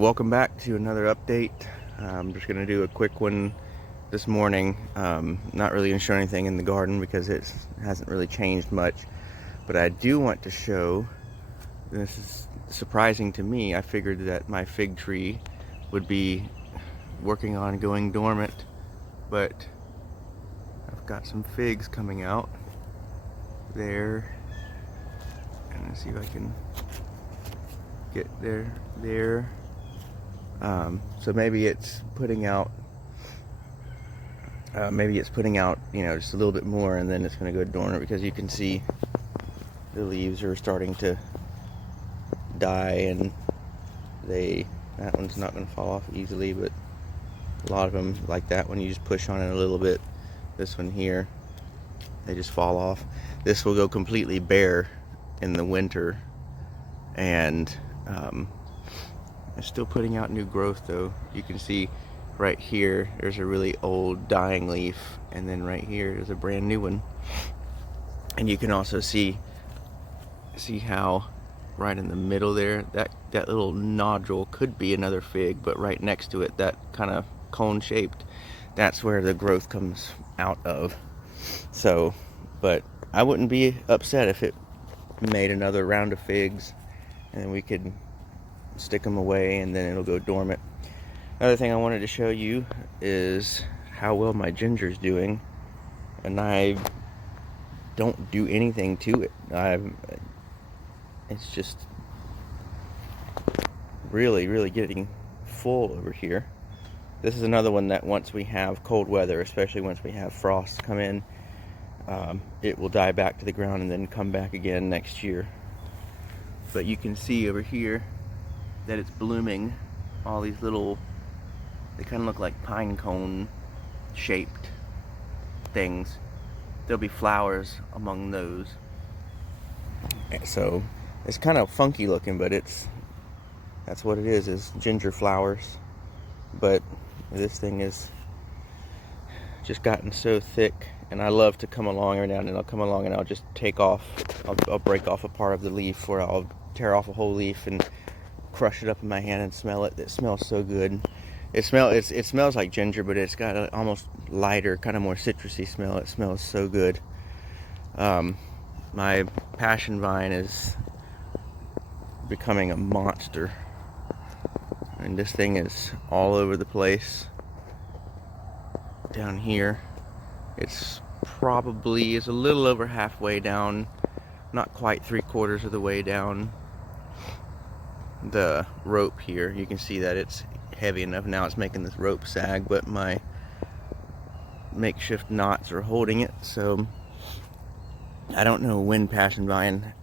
Welcome back to another update. I'm just going to do a quick one this morning. Not really going to show anything in the garden because it hasn't really changed much. But I do want to show, this is surprising to me, I figured that my fig tree would be working on going dormant. But I've got some figs coming out there. And let's see if I can get there. So maybe it's putting out, you know, just a little bit more, and then it's going to go dormant because you can see the leaves are starting to die, and that one's not going to fall off easily, but a lot of them like that when you just push on it a little bit. This one here, they just fall off. This will go completely bare in the winter, and it's still putting out new growth though. You can see right here there's a really old dying leaf, and then right here is a brand new one. And you can also see how right in the middle there, that little nodule could be another fig, but right next to it, that kind of cone shaped, that's where the growth comes out of. So, but I wouldn't be upset if it made another round of figs, and we could stick them away and then it'll go dormant. Another thing I wanted to show you is how well my ginger's doing, and I don't do anything to it. It's just really getting full over here. This is another one that once we have cold weather, especially once we have frost come in, it will die back to the ground and then come back again next year. But you can see over here that it's blooming all these little, they kind of look like pine cone shaped things. There'll be flowers among those. So it's kind of funky looking, but that's what it is ginger flowers. But this thing is just gotten so thick, and I love to come along every now and then. I'll come along and I'll just take off, I'll break off a part of the leaf, or I'll tear off a whole leaf and crush it up in my hand and smell it. It smells so good. It smells like ginger, but it's got an almost lighter, kind of more citrusy smell. It smells so good. My passion vine is becoming a monster, and this thing is all over the place. Down here, it's a little over halfway down, not quite 3/4 of the way down the rope here. You can see that it's heavy enough now, it's making this rope sag, but my makeshift knots are holding it. So I don't know when passion vine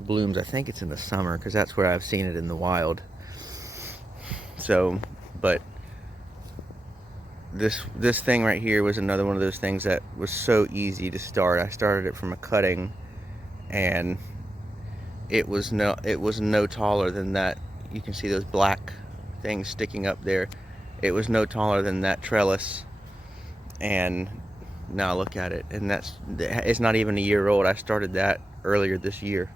blooms. I think it's in the summer, because that's where I've seen it in the wild. So, but this thing right here was another one of those things that was so easy to start. I started it from a cutting, and it was no taller than that. You can see those black things sticking up there. It was no taller than that trellis, and now look at it. And it's not even a year old. I started that earlier this year.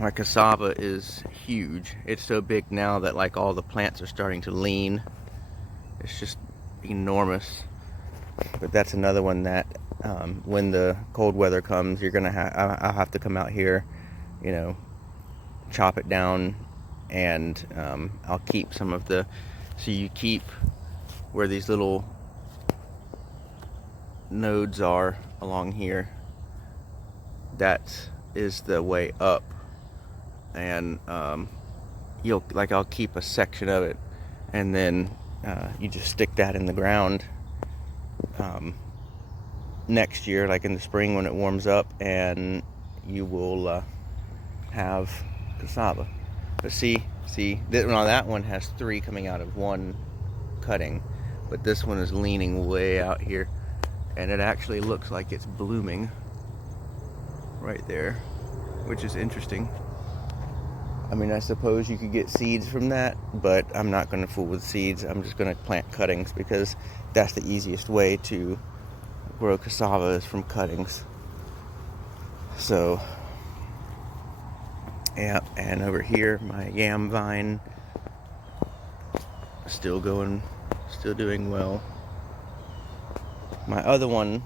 My cassava is huge. It's so big now that like all the plants are starting to lean. It's just enormous. But that's another one that when the cold weather comes, I'll have to come out here, you know, chop it down, and I'll keep some of the, so you keep where these little nodes are along here. That is the way up, and I'll keep a section of it, and then you just stick that in the ground next year, like in the spring when it warms up, and you will have cassava. But see, that one has 3 coming out of one cutting, but this one is leaning way out here, and it actually looks like it's blooming right there, which is interesting. I mean, I suppose you could get seeds from that, but I'm not going to fool with seeds. I'm just going to plant cuttings, because that's the easiest way to grow cassava, is from cuttings. So Yeah, and over here, my yam vine still going, still doing well. My other one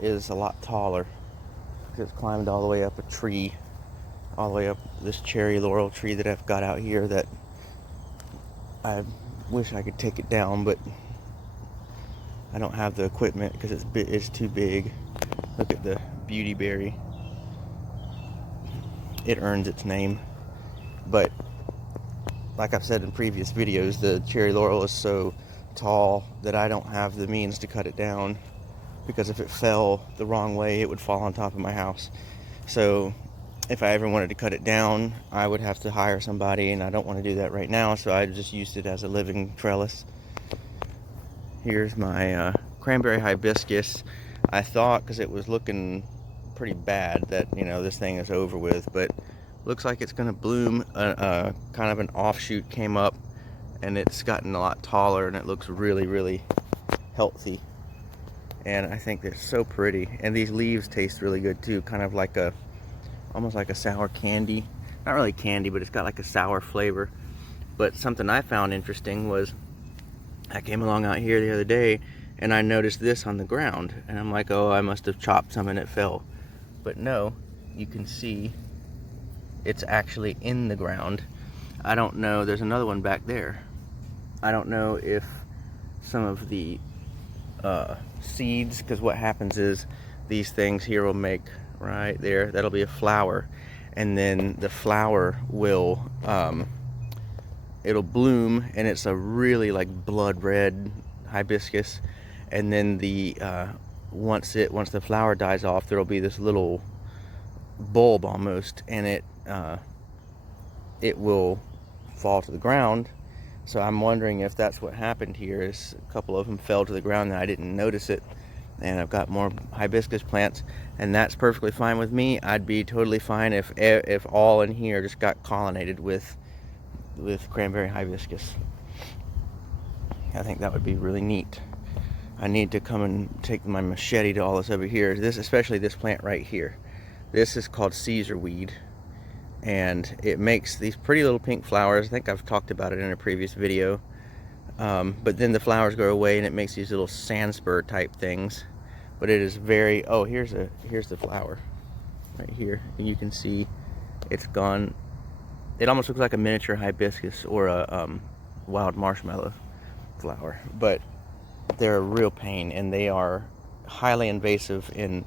is a lot taller because it's climbed all the way up a tree, all the way up this cherry laurel tree that I've got out here that I wish I could take it down, but I don't have the equipment because it's too big. Look at the beautyberry. It earns its name. But like I've said in previous videos, the cherry laurel is so tall that I don't have the means to cut it down, because if it fell the wrong way, it would fall on top of my house. So if I ever wanted to cut it down, I would have to hire somebody, and I don't want to do that right now, so I just used it as a living trellis. Here's my cranberry hibiscus. I thought, because it was looking pretty bad, that, you know, this thing is over with, but looks like it's going to bloom. Kind of an offshoot came up, and it's gotten a lot taller, and it looks really, really healthy. And I think they're so pretty. And these leaves taste really good too, kind of like almost like a sour candy. Not really candy, but it's got like a sour flavor. But something I found interesting was, I came along out here the other day and I noticed this on the ground, and I'm like, oh, I must have chopped some and it fell. But no, you can see it's actually in the ground. I don't know, there's another one back there. I don't know if some of the seeds, because what happens is these things here will make, right there, that'll be a flower, and then the flower will it'll bloom, and it's a really like blood red hibiscus, and then the once the flower dies off, there'll be this little bulb almost, and it will fall to the ground. So I'm wondering if that's what happened here, is a couple of them fell to the ground and I didn't notice it, and I've got more hibiscus plants, and that's perfectly fine with me. I'd be totally fine if all in here just got pollinated with cranberry hibiscus. I think that would be really neat. I need to come and take my machete to all this over here. This, especially this plant right here. This is called Caesar weed, and it makes these pretty little pink flowers. I think I've talked about it in a previous video. But then the flowers go away and it makes these little sandspur type things. But it is very, oh, here's the flower right here, and you can see it's gone. It almost looks like a miniature hibiscus or a wild marshmallow flower, but they're a real pain, and they are highly invasive in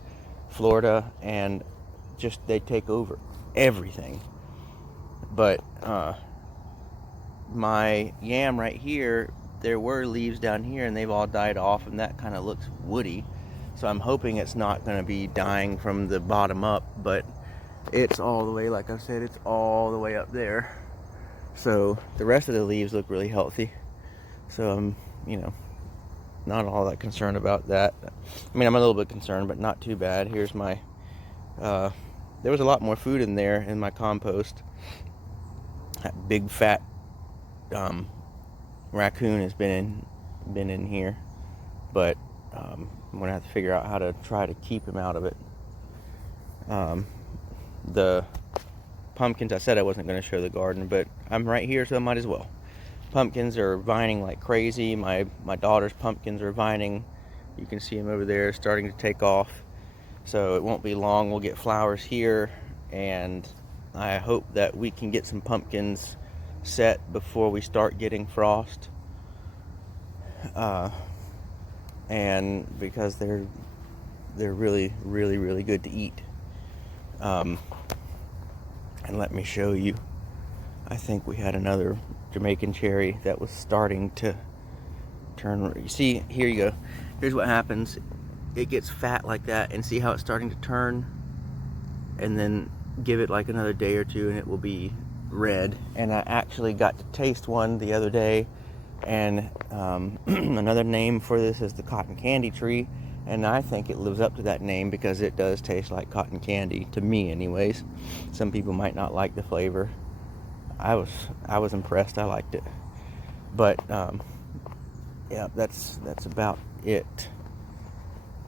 Florida, and just they take over everything. But my yam right here, there were leaves down here and they've all died off, and that kind of looks woody, so I'm hoping it's not going to be dying from the bottom up, but it's all the way, like I said, it's all the way up there. So the rest of the leaves look really healthy, so I'm, you know, not all that concerned about that. I mean, I'm a little bit concerned, but not too bad. Here's my there was a lot more food in there in my compost. That big fat raccoon has been in here, but I'm gonna have to figure out how to try to keep him out of it. The pumpkins, I said I wasn't going to show the garden, but I'm right here, so I might as well. Pumpkins are vining like crazy. My daughter's pumpkins are vining. You can see them over there starting to take off. So it won't be long, we'll get flowers here, and I hope that we can get some pumpkins set before we start getting frost. And because they're really, really, really good to eat. And let me show you. I think we had another Jamaican cherry that was starting to turn. You see, here you go. Here's what happens. It gets fat like that, and see how it's starting to turn? And then give it like another day or two and it will be red. And I actually got to taste one the other day, and another name for this is the cotton candy tree, and I think it lives up to that name because it does taste like cotton candy, to me anyways. Some people might not like the flavor. I was impressed. I liked it. But yeah, that's about it.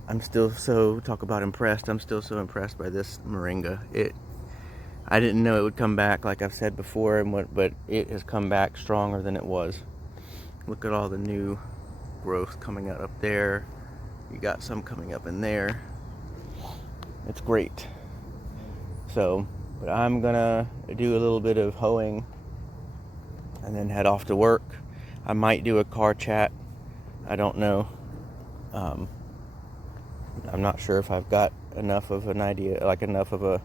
I'm still so, talk about impressed, I'm still so impressed by this moringa. I didn't know it would come back, like I've said before, but it has come back stronger than it was. Look at all the new growth coming out up there. You got some coming up in there. It's great. So, but I'm gonna do a little bit of hoeing and then head off to work. I might do a car chat. I don't know. I'm not sure if I've got enough of an idea, like enough of a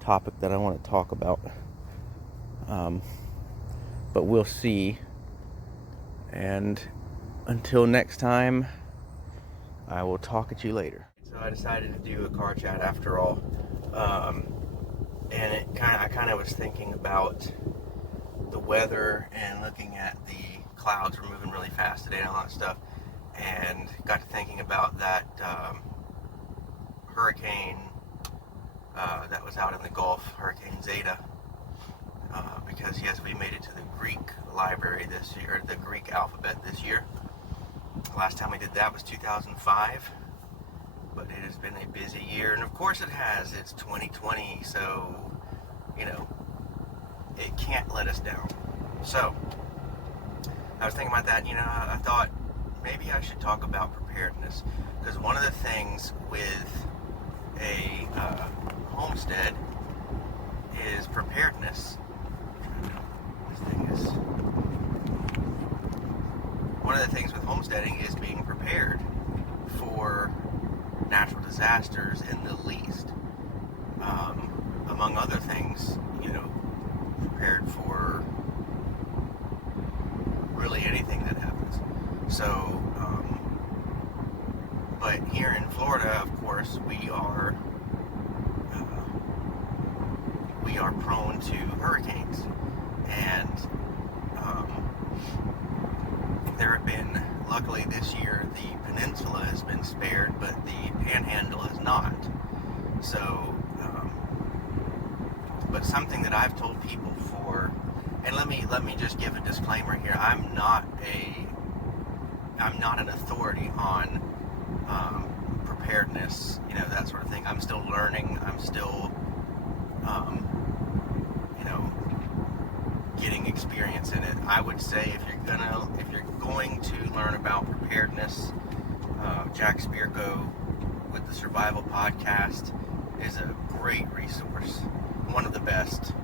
topic that I want to talk about. But we'll see. And until next time, I will talk at you later. So I decided to do a car chat after all. And I kind of was thinking about the weather and looking at the clouds were moving really fast today and all that stuff, and got to thinking about that hurricane that was out in the Gulf, Hurricane Zeta, because yes, we made it to the Greek library this year, the Greek alphabet this year. Last time we did that was 2005, but it has been a busy year, and of course it has. It's 2020, so you know, it can't let us down. So I was thinking about that. I thought maybe I should talk about preparedness, because one of the things with a homestead is preparedness. One of the things with homesteading is being prepared for natural disasters in the least. Among other things, prepared for really anything that happens. So, but here in Florida, of course, we are prone to hurricanes, and there have been, luckily this year, the peninsula has been spared, but the panhandle has not. So, but something that I've told people for, and let me just give a disclaimer here. I'm not an authority on preparedness, that sort of thing. I'm still learning. I'm still, getting experience in it. I would say if you're going to learn about preparedness, Jack Spirko with the Survival Podcast is a great resource. One of the best.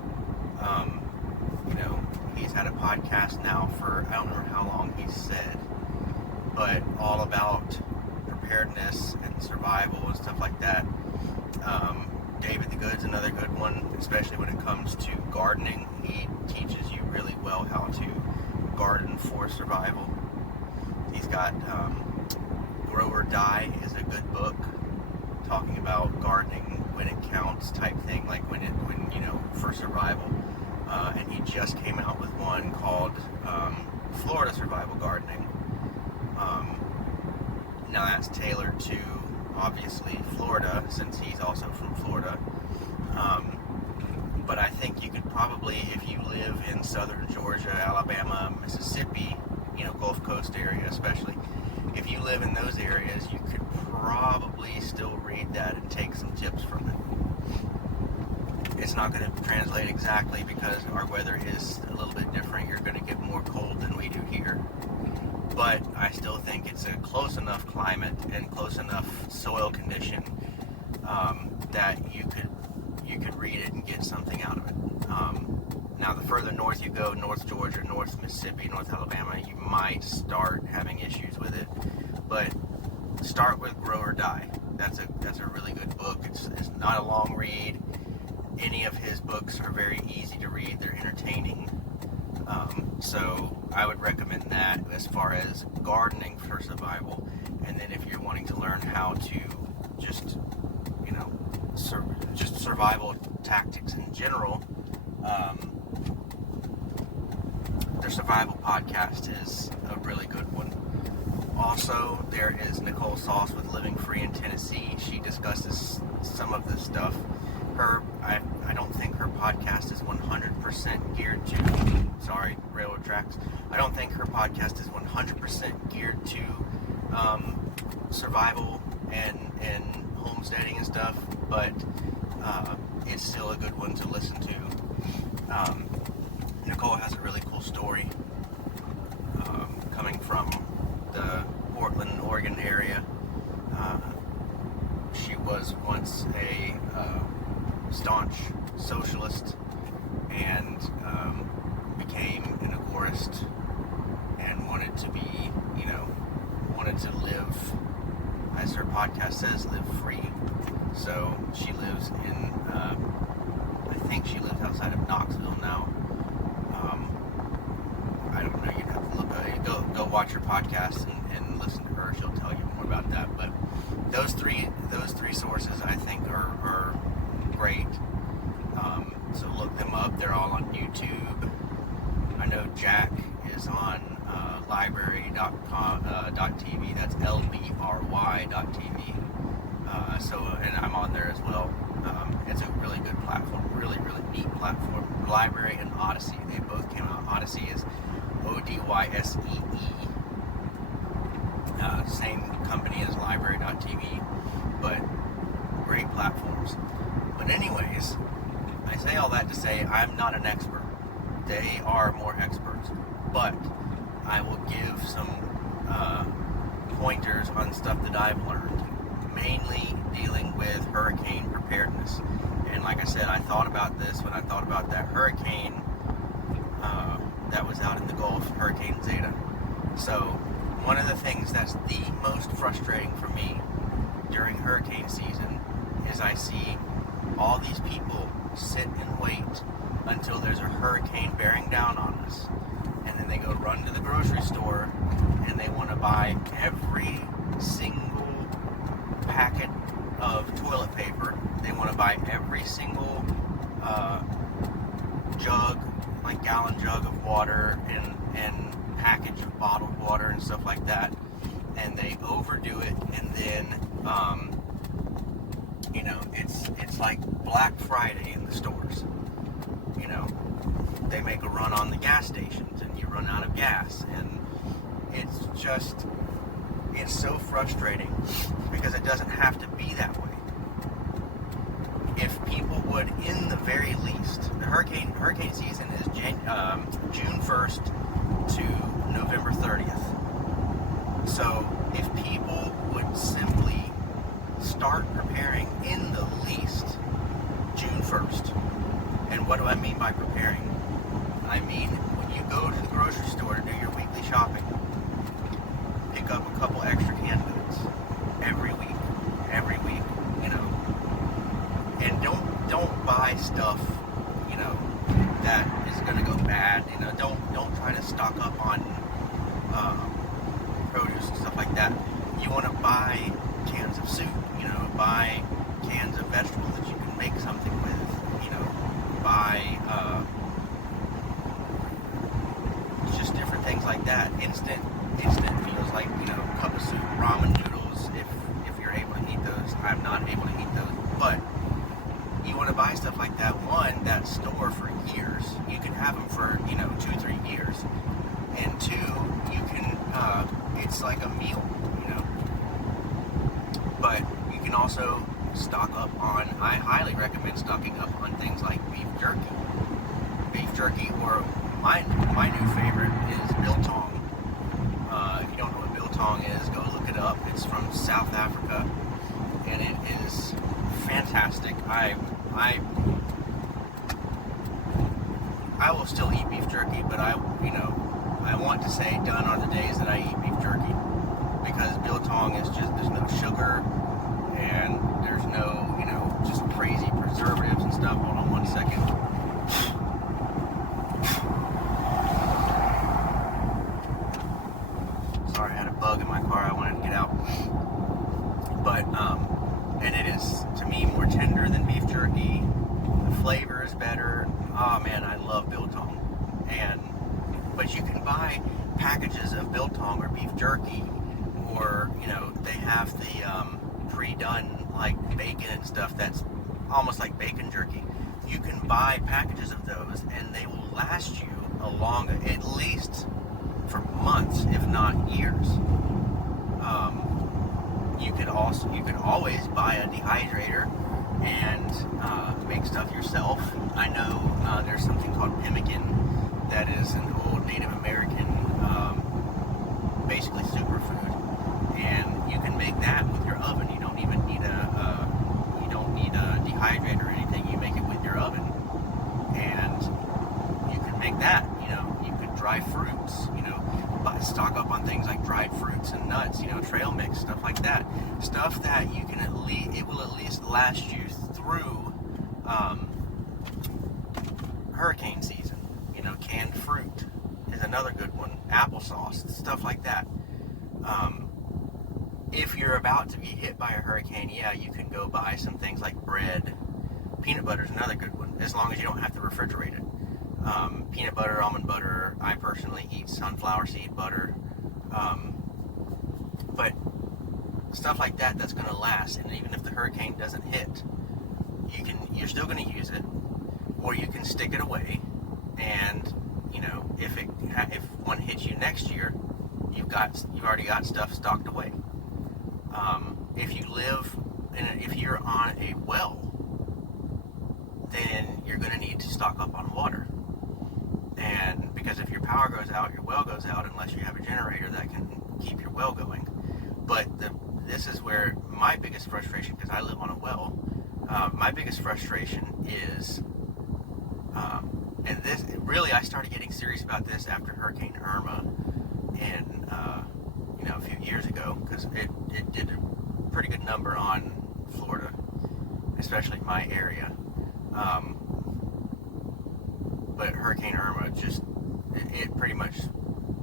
He's had a podcast now for, I don't know how long he's said, but all about preparedness and survival and stuff like that. David the Good's another good one, especially when it comes to gardening. He teaches you really well how to garden for survival. He's got Grow or Die is a good book, talking about gardening when it counts type thing, like when for survival. And he just came out with one called Florida Survival Gardening. Now that's tailored to, obviously, Florida, since he's also from Florida. But I think you could probably, if you live in southern Georgia, Alabama, Mississippi, Gulf Coast area especially, if you live in those areas, you could probably still read that and take some tips from it. It's not going to translate exactly because our weather is a little bit different. You're going to get more cold than we do here. But I still think it's a close enough climate and close enough soil condition that you could read it and get something out of it. Now, the further north you go, North Georgia, North Mississippi, North Alabama, you might start having issues with it. But start with Grow or Die. That's a really good book. It's not a long read. Any of his books are very easy to read. They're entertaining. So I would recommend that as far as gardening for survival. And then if you're wanting to learn how to just survival tactics in general, their Survival Podcast is a really good one. Also, there is Nicole Sauce with Living Free in Tennessee. She discusses some of this stuff. I don't think her podcast is 100% geared to, railroad tracks. I don't think her podcast is 100% geared to survival and homesteading and stuff, but it's still a good one to listen to. Nicole has a really cool story coming from the Portland, Oregon area. She was once a staunch socialist and became an agorist and wanted to be, wanted to live, as her podcast says, live free. So she lives in, I think she lives outside of Knoxville now. I don't know, you'd have to look, go watch her podcast and listen to her. She'll tell you more about that. But those three sources I think are great. So look them up. They're all on YouTube. I know Jack is on library.tv. That's LBRY.tv. And I'm on there as well. It's a really good platform, really neat platform. Library and Odyssey, they both came out. Odyssey is ODYSEE. Same company as library.tv, but great platforms. But anyways, I say all that to say I'm not an expert. They are more experts, but I will give some pointers on stuff that I've learned, mainly dealing with hurricane preparedness. And like I said, I thought about this when I thought about that hurricane that was out in the Gulf, Hurricane Zeta. So one of the things that's the most frustrating for me during hurricane season is I see all these people sit and wait until there's a hurricane bearing down on us, and then they go run to the grocery store and they want to buy every single packet of toilet paper. They want to buy every single jug, like gallon jug of water and package of bottled water and stuff like that, and they overdo it, and then it's like Black Friday in the stores. They make a run on the gas stations and you run out of gas, and it's so frustrating because it doesn't have to be that way. If people would, in the very least, the hurricane season is June 1st to November 30th. So if people would simply start preparing in the least June 1st. And what do I mean by preparing? I mean, when you go to the grocery store to do your weekly shopping, pick up a couple extra canned goods every week, and don't buy stuff, that is going to go bad. Don't try to stock up on produce and stuff like that. You want to buy cans of soup, buy cans of vegetables that you can make something with, buy just different things like that. Instant meals like, cup of soup, ramen noodles, if you're able to eat those. I'm not able to eat those, but you want to buy stuff like that. One, that store for years. You can have them for, 2-3 years. And two, you can, it's like a meal, But you can also stock up on, I highly recommend stocking up on things like beef jerky, or my new favorite is biltong. If you don't know what biltong is, go look it up. It's from South Africa, and it is fantastic. I will still eat beef jerky, but I want to say done are the days that I eat beef jerky, because biltong is just, there's no sugar, and there's no, just crazy preservatives and stuff. Hold on one second. Sorry, I had a bug in my car I wanted to get out. But, and it is, to me, more tender than beef jerky. The flavor is better. Oh man, I love biltong. But you can buy packages of biltong or beef jerky, or, they have the pre-done, like, bacon and stuff that's almost like bacon jerky. You can buy packages of those, and they will last you at least for months, if not years. You could always buy a dehydrator and make stuff yourself. I know there's something called pemmican that is an old Native American, basically superfood, and you can make that with your oven. You don't even need a dehydrator or anything. You make it with your oven, and you can make that. You could dry fruits. Stock up on things like dried fruits and nuts. Trail mix, stuff like that. Stuff that you can it will at least last you through hurricane season. Canned fruit is another good one. Applesauce, stuff like that. If you're about to be hit by a hurricane, yeah, you can go buy some things like bread. Peanut butter is another good one, as long as you don't have to refrigerate it. Peanut butter, almond butter. I personally eat sunflower seed butter. But stuff like that, that's going to last. And even if the hurricane doesn't hit, you're still going to use it, or you can stick it away. And if one hits you next year, you've already got stuff stocked away. If you're on a well, then you're going to need to stock up on water. And because if your power goes out, your well goes out, unless you have a generator that can keep your well going. But this is where my biggest frustration, because I live on a well, my biggest frustration is, and this really, I started getting serious about this after Hurricane Irma a few years ago, because it did a pretty good number on Florida, especially my area. But Hurricane Irma it pretty much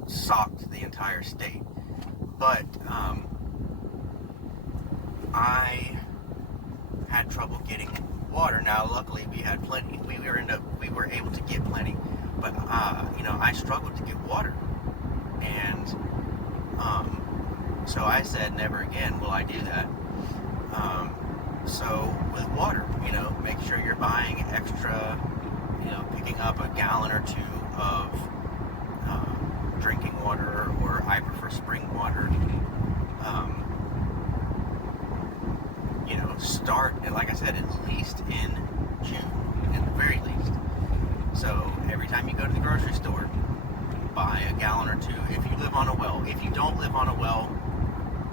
socked the entire state. But I had trouble getting water. Now, luckily, we had plenty. We were able to get plenty. But I struggled to get water, and so I said, never again will I do that. So with water, make sure you're buying extra. Picking up a gallon or two of drinking water, or I prefer spring water. Start, like I said, at least in June, at the very least. So every time you go to the grocery store, buy a gallon or two. If you live on a well, if you don't live on a well,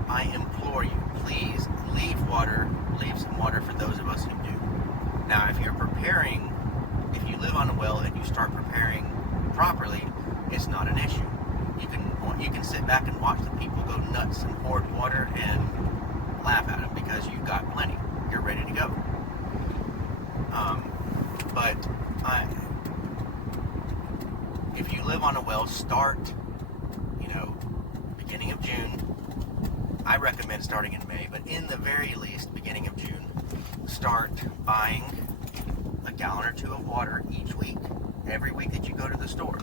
I implore you, please leave some water for those of us who do. Now, if you live on a well and you start preparing properly, it's not an issue. You can sit back and watch the people go nuts and hoard water and laugh at them because you've got plenty. You're ready to go. If you live on a well, start, beginning of June. I recommend starting in May, but in the very least, beginning of June, start buying a gallon or two of water each week, every week that you go to the store,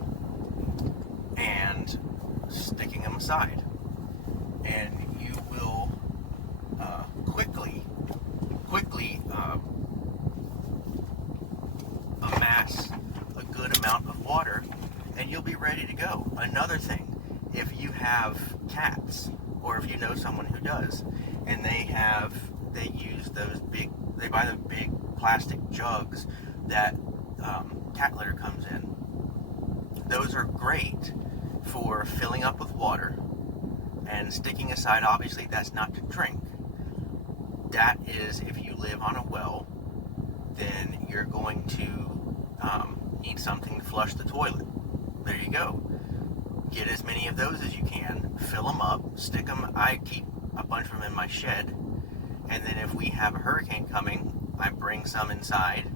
and sticking them aside. And you will quickly amass a good amount of water, and you'll be ready to go. Another thing, if you have cats, or if you know someone who does, and they buy the big plastic jugs that cat litter comes in. Those are great for filling up with water and sticking aside. Obviously, that's not to drink. That is, if you live on a well, then you're going to need something to flush the toilet. There you go. Get as many of those as you can, fill them up, stick them. I keep a bunch of them in my shed, and then if we have a hurricane coming, I bring some inside.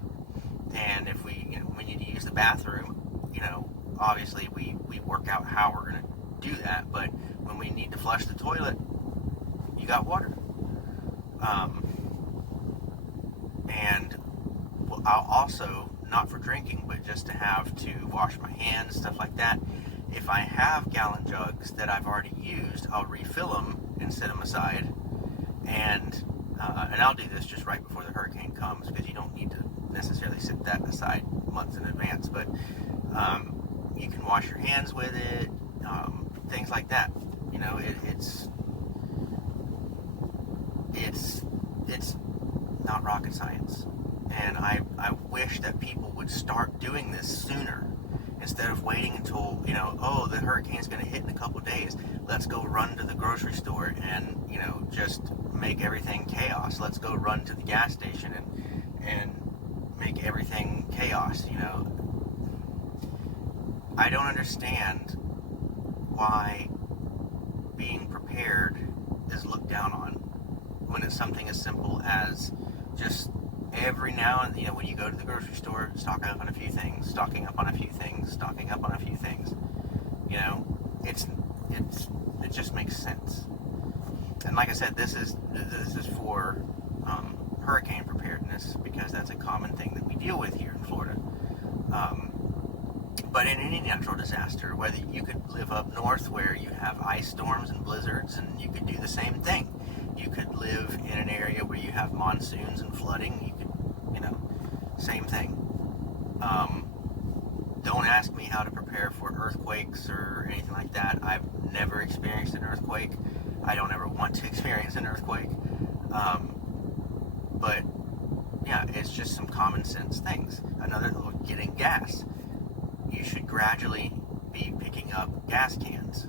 And if we need to use the bathroom, obviously we work out how we're going to do that. But when we need to flush the toilet, you got water. And I'll also, not for drinking, but just to have to wash my hands, stuff like that. If I have gallon jugs that I've already used, I'll refill them and set them aside. And I'll do this just right before the hurricane comes, because you don't need to necessarily set that aside months in advance. But you can wash your hands with it, things like that. It's not rocket science. And I wish that people would start doing this sooner instead of waiting until, oh, the hurricane's going to hit in a couple days. Let's go run to the grocery store and, just make everything chaos. Let's go run to the gas station and make everything chaos, I don't understand why being prepared is looked down on when it's something as simple as just every now and then, when you go to the grocery store, stocking up on a few things, stocking up on a few things, stocking up on a few things. It just makes sense. And like I said, this is for hurricane preparedness, because that's a common thing that we deal with here in Florida. But in any natural disaster, whether you could live up north where you have ice storms and blizzards, and you could do the same thing. You could live in an area where you have monsoons and flooding. You could, same thing. Don't ask me how to prepare for earthquakes or anything like that. I've never experienced an earthquake. I don't ever want to experience an earthquake. But yeah, it's just some common sense things. Another, getting gas. You should gradually be picking up gas cans.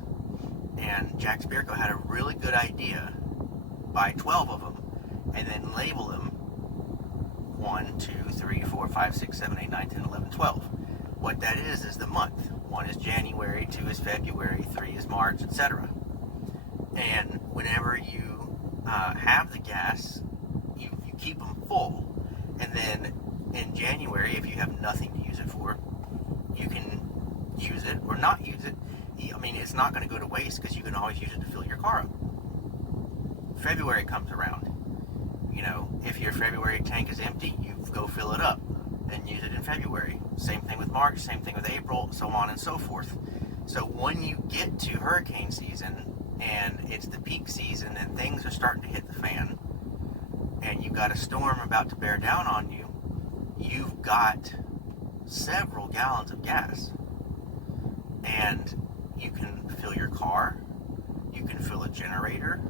And Jack Spirko had a really good idea. Buy 12 of them and then label them 1, 2, 3, 4, 5, 6, 7, 8, 9, 10, 11, 12. What that is the month. 1 is January, 2 is February, 3 is March, etc. And whenever you have the gas, you keep them full. And then in January, if you have nothing to use it for, you can use it or not use it. I mean, it's not going to go to waste because you can always use it to fill your car up. February comes around. If your February tank is empty, you go fill it up and use it in February. Same thing with March, same thing with April, so on and so forth. So when you get to hurricane season and it's the peak season and things are starting to hit the fan and you've got a storm about to bear down on you, you've got several gallons of gas. And you can fill your car, you can fill a generator,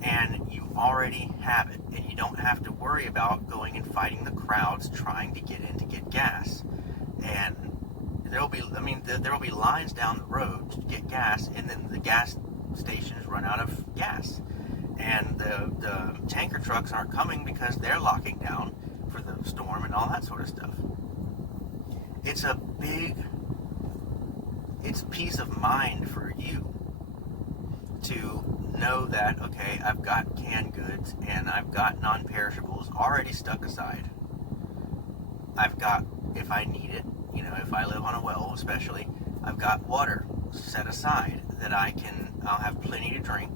and you already have it. And you don't have to worry about going and fighting the crowds trying to get in to get gas. And there'll be lines down the road to get gas, and then the gas stations run out of gas. And the tanker trucks aren't coming because they're locking down for the storm and all that sort of stuff. It's peace of mind for you to know that, okay, I've got canned goods and I've got non-perishables already stuck aside. I've got, if I need it, if I live on a well especially, I've got water set aside that I'll have plenty to drink.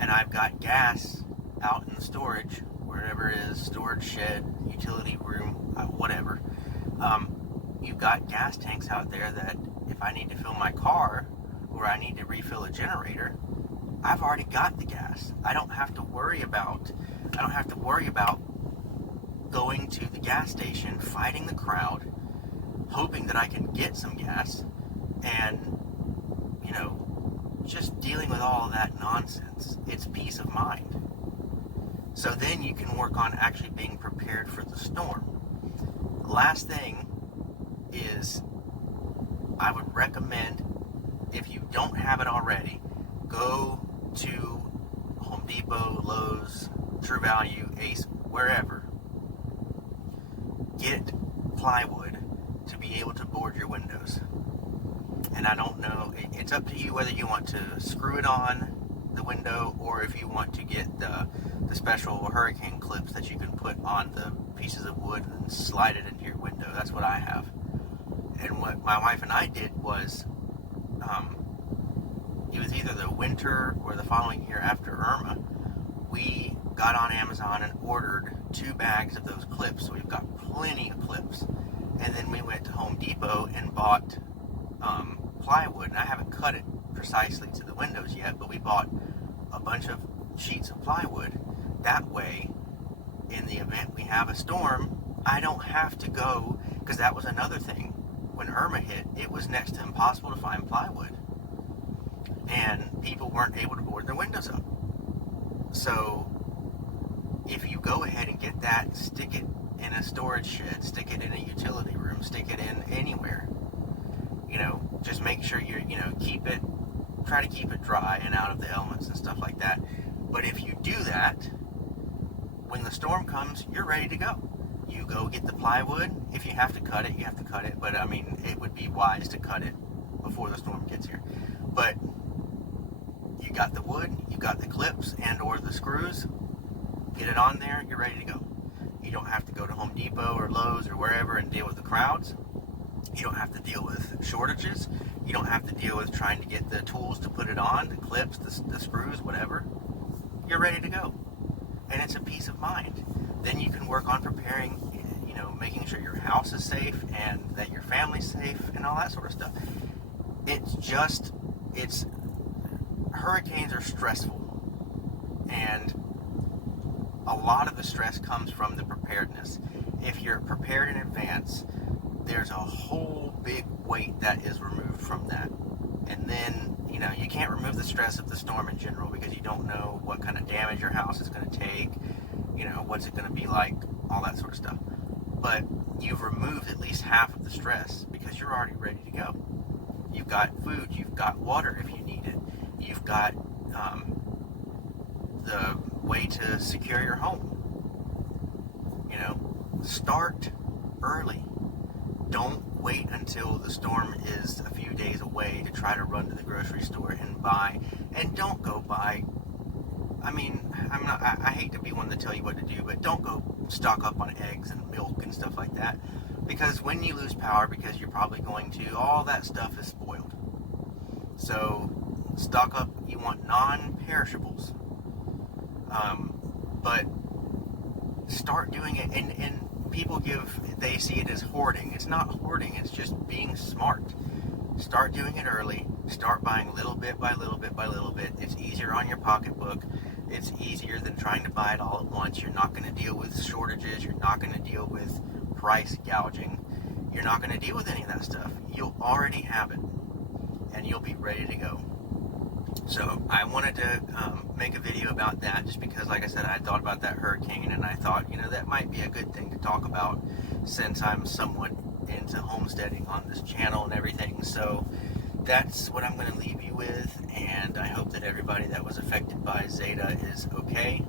And I've got gas out in the storage, wherever it is, storage shed, utility room, whatever. You've got gas tanks out there that if I need to fill my car or I need to refill a generator, I've already got the gas. I don't have to worry about going to the gas station, fighting the crowd, hoping that I can get some gas, and just dealing with all of that nonsense. It's peace of mind. So then you can work on actually being prepared for the storm. The last thing is, I would recommend, if you don't have it already, go to Home Depot, Lowe's, True Value, Ace, wherever. Get plywood to be able to board your windows. And I don't know, it's up to you whether you want to screw it on the window or if you want to get the special hurricane clips that you can put on the pieces of wood and slide it into your window. That's what I have. And what my wife and I did was, it was either the winter or the following year after Irma, we got on Amazon and ordered 2 bags of those clips. So we've got plenty of clips. And then we went to Home Depot and bought plywood. And I haven't cut it precisely to the windows yet, but we bought a bunch of sheets of plywood. That way, in the event we have a storm, I don't have to go, because that was another thing. When Irma hit, it was next to impossible to find plywood. And people weren't able to board their windows up. So if you go ahead and get that, stick it in a storage shed, stick it in a utility room, stick it in anywhere, just make sure try to keep it dry and out of the elements and stuff like that. But if you do that, when the storm comes, you're ready to go. You go get the plywood. If you have to cut it, you have to cut it. But it would be wise to cut it before the storm gets here. But you got the wood, you got the clips and or the screws, get it on there, you're ready to go. You don't have to go to Home Depot or Lowe's or wherever and deal with the crowds. You don't have to deal with shortages. You don't have to deal with trying to get the tools to put it on, the clips, the screws, whatever. You're ready to go. And it's a peace of mind. Then you can work on preparing, making sure your house is safe and that your family's safe and all that sort of stuff. Hurricanes are stressful. And a lot of the stress comes from the preparedness. If you're prepared in advance, there's a whole big weight that is removed from that. And then, you can't remove the stress of the storm in general because you don't know what kind of damage your house is going to take, what's it going to be like, all that sort of stuff. But you've removed at least half of the stress because you're already ready to go. You've got food, you've got water if you need it, you've got the way to secure your home. Start early. Don't wait until the storm is a few days away to try to run to the grocery store and buy. And don't go buy. I hate to be one to tell you what to do, but don't go stock up on eggs and milk and stuff like that. Because when you lose power, because you're probably going to, all that stuff is spoiled. So stock up. You want non-perishables. But start doing it. And people they see it as hoarding. It's not hoarding, it's just being smart. Start doing it early. Start buying little bit by little bit by little bit. It's easier on your pocketbook. It's easier than trying to buy it all at once. You're not going to deal with shortages. You're not going to deal with price gouging. You're not going to deal with any of that stuff. You'll already have it, and you'll be ready to go. So I wanted to make a video about that just because, like I said, I thought about that hurricane, and I thought, that might be a good thing to talk about since I'm somewhat into homesteading on this channel and everything. So that's what I'm going to leave you with, and I hope that everybody that was affected by Zeta is okay.